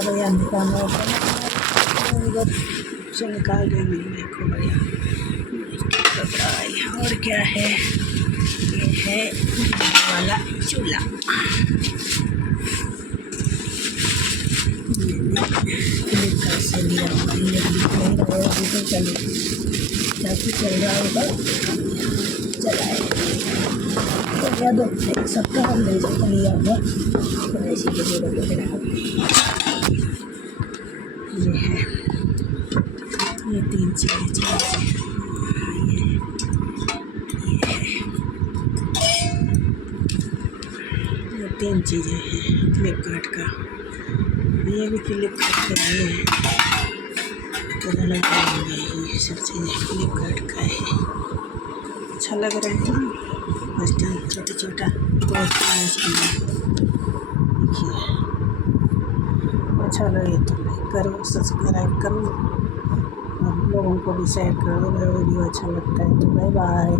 भैया निकालना होता है इधर से निकाल देंगे। देखो भैया और क्या है, ये है वाला चूल्हा। क्लिप कैसे लिया ये नहीं रहा है, तो चलिए चाकू चल रहा होगा चलाए तो याद एक सप्ताह हम ले जाकर लिया होगा तो ऐसी जगह लग रहा है। ये है, ये 3 चीज़ें ये 3 चीज़ें हैं फ्लिपकार्ट का। ये भी फ्लिपकार्ट का ही है, पता लग जाएंगे ये सब चीज़ें फ्लिपकार्ट का है। अच्छा लग रहा है ना, बर्तन छोटा छोटा देखिए। अच्छा लगे तो लाइक करो, सब्सक्राइब करो, और लोगों को भी शेयर करो। अगर वीडियो अच्छा लगता है तो बाय बाय।